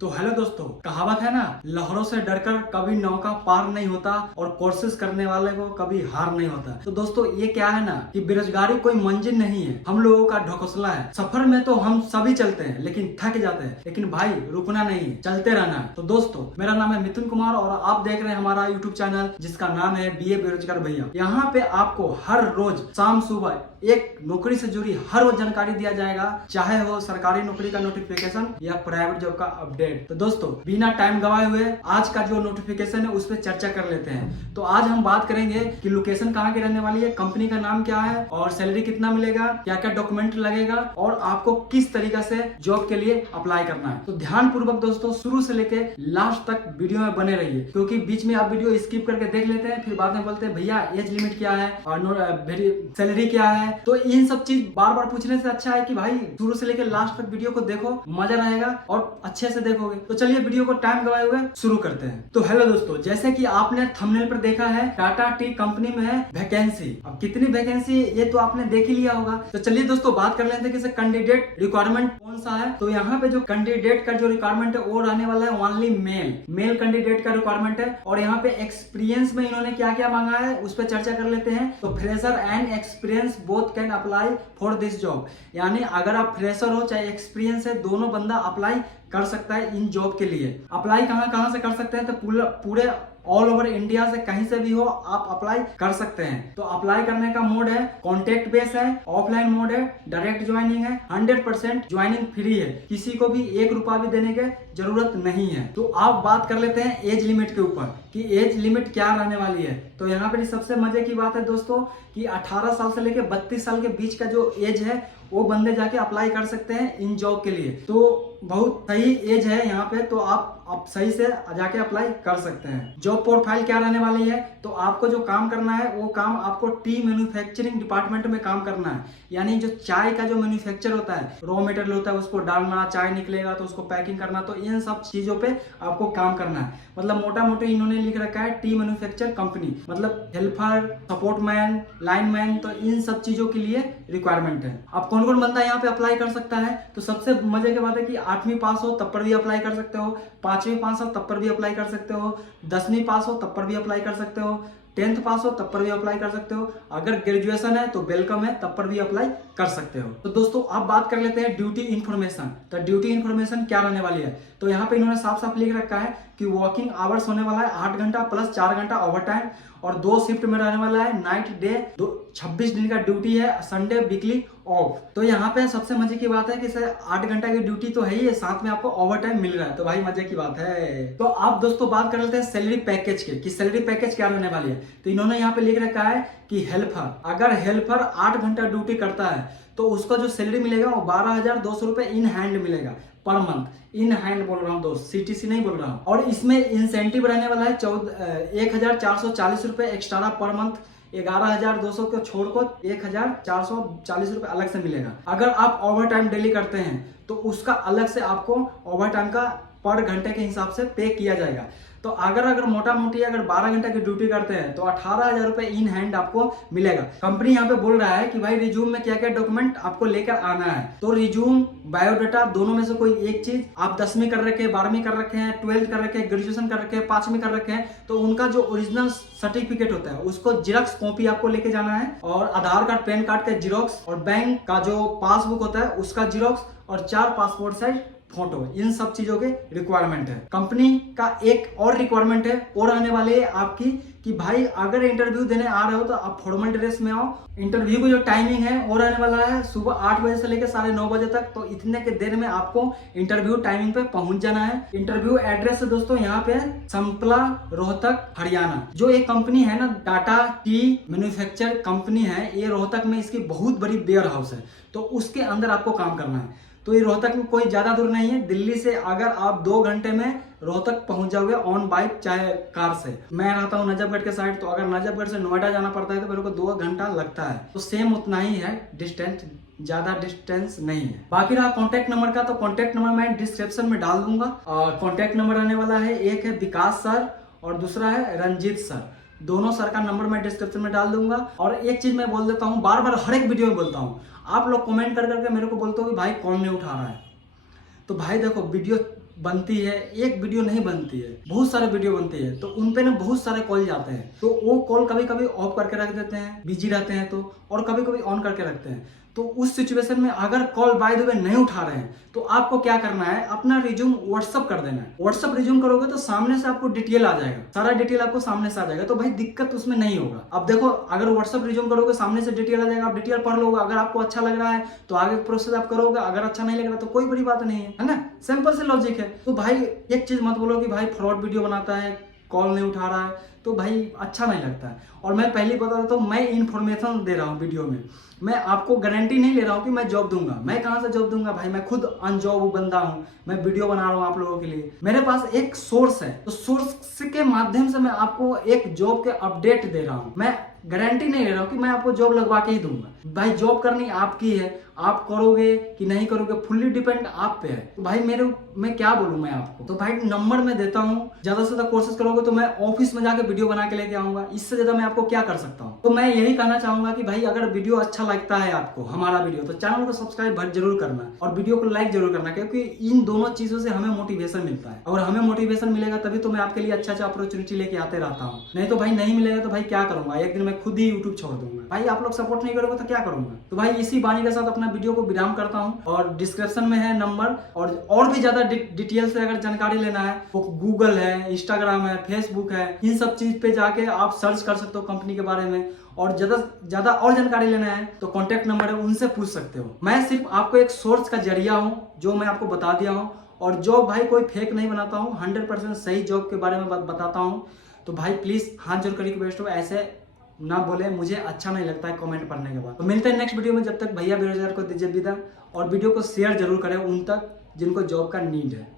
तो हेलो दोस्तों, कहावत है ना, लहरों से डरकर कभी नौका पार नहीं होता और कोशिश करने वाले को कभी हार नहीं होता। तो दोस्तों ये क्या है ना कि बेरोजगारी कोई मंजिल नहीं है, हम लोगों का ढकोसला है। सफर में तो हम सभी चलते हैं लेकिन थक जाते हैं, लेकिन भाई रुकना नहीं है, चलते रहना है। तो दोस्तों मेरा नाम है मिथुन कुमार और आप देख रहे हैं हमारा यूट्यूब चैनल जिसका नाम है बीए बेरोजगार भैया। यहाँ पे आपको हर रोज शाम सुबह एक नौकरी से जुड़ी हर वो जानकारी दिया जाएगा, चाहे हो सरकारी नौकरी का नोटिफिकेशन या प्राइवेट जॉब का अपडेट। तो दोस्तों बिना टाइम गवाए हुए आज का जो नोटिफिकेशन है उस पर चर्चा कर लेते हैं। तो आज हम बात करेंगे कि लोकेशन कहाँ की रहने वाली है, कंपनी का नाम क्या है और सैलरी कितना मिलेगा, क्या क्या डॉक्यूमेंट लगेगा और आपको किस तरीके से जॉब के लिए अप्लाई करना है। तो ध्यान पूर्वक दोस्तों शुरू से लेके लास्ट तक वीडियो में बने रहिए, क्योंकि बीच में आप वीडियो स्किप करके देख लेते हैं, फिर बाद में बोलते हैं भैया एज लिमिट क्या है और सैलरी क्या है। तो इन सब चीज बार बार पूछने से अच्छा है कि भाई शुरू से लेकर लास्ट तक वीडियो को देखो, मजा रहेगा और अच्छे से देखोगे। तो चलिए वीडियो को टाइम गवाए हुए शुरू करते हैं। तो हेलो दोस्तों, जैसे कि आपने थंबनेल पर देखा है टाटा टी कंपनी में है वैकेंसी। अब कितनी वैकेंसी ये तो आपने देख ही लिया होगा। तो चलिए दोस्तों बात कर लेते हैं कि कैंडिडेट रिक्वायरमेंट कौन सा है। तो यहाँ पे जो कैंडिडेट का जो रिक्वायरमेंट है वो रहने वाला है ओनली मेल कैंडिडेट का रिक्वायरमेंट है। और यहाँ पे एक्सपीरियंस में इन्होंने क्या क्या मांगा है उस पर चर्चा कर लेते हैं। तो fresher and experience both can apply for this job, यानी अगर आप फ्रेशर हो चाहे एक्सपीरियंस है, दोनों बंदा अप्लाई कर सकता है इन जॉब के लिए। अप्लाई कहाँ कहाँ से कर सकते हैं, तो पूरे ऑल ओवर इंडिया से कहीं से भी हो आप अप्लाई कर सकते हैं। तो अप्लाई करने का मोड है कॉन्ट्रैक्ट बेस है, ऑफलाइन मोड है, डायरेक्ट ज्वाइनिंग है, 100% ज्वाइनिंग फ्री है, किसी को भी 1 रुपया भी देने की जरूरत नहीं है। तो आप बात कर लेते हैं एज लिमिट के ऊपर कि एज लिमिट क्या रहने वाली है। तो यहाँ पर सबसे मजे की बात है दोस्तों कि 18 साल से लेकर 32 साल के बीच का जो एज है वो बंदे जाके अप्लाई कर सकते हैं इन जॉब के लिए। तो बहुत सही एज है यहाँ पे, तो आप सही से जाके अप्लाई कर सकते हैं। जॉब प्रोफाइल क्या रहने वाली है, तो आपको जो काम करना है वो काम आपको टी मैन्युफैक्चरिंग डिपार्टमेंट में काम करना है, यानी जो चाय का जो मैन्युफैक्चर होता है, रॉ मटेरियल होता है, उसको डालना, चाय निकलेगा तो उसको पैकिंग करना, तो इन सब चीजों पे आपको काम करना है। मतलब मोटा मोटा इन्होंने लिख रखा है टी मैन्युफैक्चर कंपनी, मतलब हेल्पर, सपोर्टमैन, लाइनमैन, तो इन सब चीजों के लिए रिक्वायरमेंट है। अब कौन कौन बंदा यहाँ पे अप्लाई कर सकता है, तो सबसे मजे की बात है कि 8वीं पास हो तब पर भी अप्लाई कर सकते हो, 5वीं पास हो तब पर भी अप्लाई कर सकते हो, 10वीं पास हो तब पर भी अप्लाई कर सकते हो, 10th पास हो तब पर भी अप्लाई कर सकते हो, अगर ग्रेजुएशन है तो वेलकम है, तब पर भी अप्लाई कर सकते हो। तो दोस्तों अब बात कर लेते हैं ड्यूटी इन्फॉर्मेशन। तो ड्यूटी इन्फॉर्मेशन क्या रहने वाली है, तो यहाँ पे इन्होंने साफ साफ लिख रखा है कि वर्किंग आवर्स होने वाला है 8 घंटा प्लस 4 घंटा ओवर टाइम, और 2 शिफ्ट में रहने वाला है, नाइट डे, 26 दिन का ड्यूटी है, संडे वीकली ऑफ। तो यहाँ पे सबसे मजे की बात है कि सर 8 घंटा की ड्यूटी तो है ही है, साथ में आपको ओवर टाइम मिल रहा है, तो भाई मजे की बात है। तो आप दोस्तों बात कर लेते हैं सैलरी पैकेज के कि सैलरी पैकेज क्या रहने वाली है। तो इन्होंने यहाँ पे लिख रखा है कि हेल्पर, अगर हेल्पर 8 घंटा ड्यूटी करता है तो उसका जो सैलरी मिलेगा वो 12,200 रुपए इन हैंड मिलेगा पर मंथ। इन हैंड बोल रहा हूँ दोस्त, सीटीसी नहीं बोल रहा हूँ। और इसमें इंसेंटिव रहने वाला है 1,440 रुपए एक्स्ट्रा पर मंथ, 11,200 को छोड़ को 1,440 रुपए अलग से मिलेगा। अगर आप ओवर टाइम डेली करते हैं तो उसका अलग से आपको ओवर टाइम का पर घंटे के हिसाब से पे किया जाएगा। तो अगर मोटा मोटी अगर 12 घंटा की ड्यूटी करते हैं तो 18,000 रुपए इन हैंड आपको मिलेगा। कंपनी यहाँ पे बोल रहा है कि भाई रिज्यूम में क्या क्या डॉक्यूमेंट आपको लेकर आना है। तो रिज्यूम, बायोडाटा, दोनों में से कोई एक चीज, आप 10वीं कर रखे हैं, 12वीं कर रखे हैं, 12th कर रखे हैं, ग्रेजुएशन कर रखे हैं, 5वीं कर रखे हैं, तो उनका जो ओरिजिनल सर्टिफिकेट होता है उसको जिरोक्स कॉपी आपको लेके जाना है, और आधार कार्ड, पैन कार्ड का जिरोक्स, और बैंक का जो पासबुक होता है उसका जिरोक्स, और 4 पासपोर्ट साइज फोटो। इन सब चीजों के रिक्वायरमेंट है। कंपनी का एक और रिक्वायरमेंट है वो रहने वाले है आपकी कि भाई अगर इंटरव्यू देने आ रहे हो तो आप फॉर्मल ड्रेस में आओ। इंटरव्यू की जो टाइमिंग है वो रहने वाला है सुबह 8 बजे से लेकर 9:30 बजे तक। तो इतने के देर में आपको इंटरव्यू टाइमिंग पे पहुंच जाना है। इंटरव्यू एड्रेस है दोस्तों यहाँ पे संपला, रोहतक, हरियाणा। जो एक कंपनी है ना टाटा टी मैन्युफैक्चर कंपनी है, ये रोहतक में इसकी बहुत बड़ी वेयर हाउस है, तो उसके अंदर आपको काम करना है। तो ये रोहतक में कोई ज्यादा दूर नहीं है, दिल्ली से अगर आप 2 घंटे में रोहतक पहुंच जाओगे ऑन बाइक चाहे कार से। मैं रहता हूँ नजफगढ़ के साइड, तो अगर नजफगढ़ से नोएडा जाना पड़ता है तो मेरे को 2 घंटा लगता है। तो सेम उतना ही है डिस्टेंस, ज्यादा डिस्टेंस नहीं है। बाकी रहा कॉन्टेक्ट नंबर का, तो कॉन्टेक्ट नंबर मैं डिस्क्रिप्शन में डाल दूंगा। और कॉन्टेक्ट नंबर रहने वाला है, एक है विकास सर और दूसरा है रंजीत सर। दोनों सर का नंबर मैं डिस्क्रिप्शन में डाल दूंगा। और एक चीज मैं बोल देता हूँ, बार बार हर एक वीडियो में बोलता हूँ, आप लोग कमेंट कर करके मेरे को बोलते हो कि भाई कौन नहीं उठा रहा है। तो भाई देखो वीडियो बनती है, एक वीडियो नहीं बनती है, बहुत सारे वीडियो बनती है। तो उन पे ना बहुत सारे कॉल जाते हैं, तो वो कॉल कभी कभी ऑफ करके रख देते हैं, बिजी रहते हैं तो, और कभी कभी ऑन करके रखते हैं। तो उस सिचुएशन में अगर कॉल बाय द वे नहीं उठा रहे हैं तो आपको क्या करना है, अपना रिज्यूम व्हाट्सअप कर देना है। व्हाट्सअप रिज्यूम करोगे तो सामने से आपको डिटेल आ जाएगा, सारा डिटेल आपको सामने से आ जाएगा, तो भाई दिक्कत उसमें नहीं होगा। अब देखो, अगर व्हाट्सअप रिज्यूम करोगे सामने से डिटेल आ जाएगा, आप डिटेल पढ़ लोगे, अगर आपको अच्छा लग रहा है तो आगे प्रोसेस आप करोगे, अगर अच्छा नहीं लग रहा तो कोई बड़ी बात नहीं है ना, सिंपल से लॉजिक है। तो भाई एक चीज मत बोलो कि भाई फ्रॉड वीडियो बनाता है, कॉल नहीं उठा रहा है, तो भाई अच्छा नहीं लगता है। और मैं पहले ही बता देता हूँ, मैं इन्फॉर्मेशन दे रहा हूँ वीडियो में, मैं आपको गारंटी नहीं ले रहा हूँ कि मैं जॉब दूंगा। मैं कहाँ से जॉब दूंगा भाई, मैं खुद अनजॉब बंदा हूँ, मैं वीडियो बना रहा हूँ आप लोगों के लिए। मेरे पास एक सोर्स है, तो सोर्स के माध्यम से मैं आपको एक जॉब के अपडेट दे रहा हूँ। मैं गारंटी नहीं ले रहा हूँ कि मैं आपको जॉब लगवा के ही दूंगा। भाई जॉब करनी आपकी है, आप करोगे कि नहीं करोगे फुल्ली डिपेंड आप पे है। तो भाई मैं क्या बोलूं मैं आपको, तो भाई नंबर मैं देता हूँ, ज्यादा से ज्यादा कोशिश करोगे तो मैं ऑफिस में जाके वीडियो बना के लेके आऊंगा, इससे ज्यादा मैं आपको क्या कर सकता हूँ। तो मैं यही कहना चाहूंगा कि भाई अगर वीडियो अच्छा लगता है आपको, हमारा वीडियो, तो चैनल को सब्सक्राइब जरूर करना और वीडियो को लाइक जरूर करना, क्योंकि इन दोनों चीजों से हमें मोटिवेशन मिलता है, और हमें मोटिवेशन मिलेगा तभी तो मैं आपके लिए अच्छा अपॉर्चुनिटी लेके आते रहता हूँ। नहीं तो भाई नहीं मिलेगा तो भाई क्या करूंगा, एक दिन मैं खुद ही यूट्यूब छोड़ दूंगा। भाई आप लोग सपोर्ट नहीं करोगे तो क्या करूंगा। तो भाई इसी बानी के साथ अपना वीडियो को विराम करता हूं, और डिस्क्रिप्शन में है नंबर, और भी ज्यादा डिटेल से अगर जानकारी लेना है वो गूगल है, इंस्टाग्राम है, फेसबुक है, इन सब चीज पे जाके आप सर्च कर सकते हो कंपनी के बारे में। और ज्यादा और जानकारी लेना है तो कॉन्टेक्ट नंबर है, उनसे पूछ सकते हो। मैं सिर्फ आपको एक सोर्स का जरिया हूँ, जो मैं आपको बता दिया हूँ। और जॉब भाई कोई फेक नहीं बनाता हूँ, 100% सही जॉब के बारे में बताता हूँ। तो भाई प्लीज हाथ जोड़ कर रिक्वेस्ट हो, ऐसे ना बोले, मुझे अच्छा नहीं लगता है कमेंट पढ़ने के बाद। तो मिलते हैं नेक्स्ट वीडियो में, जब तक भैया बेरोजगार को दीजिए विदा, और वीडियो को शेयर जरूर करें उन तक जिनको जॉब का नीड है।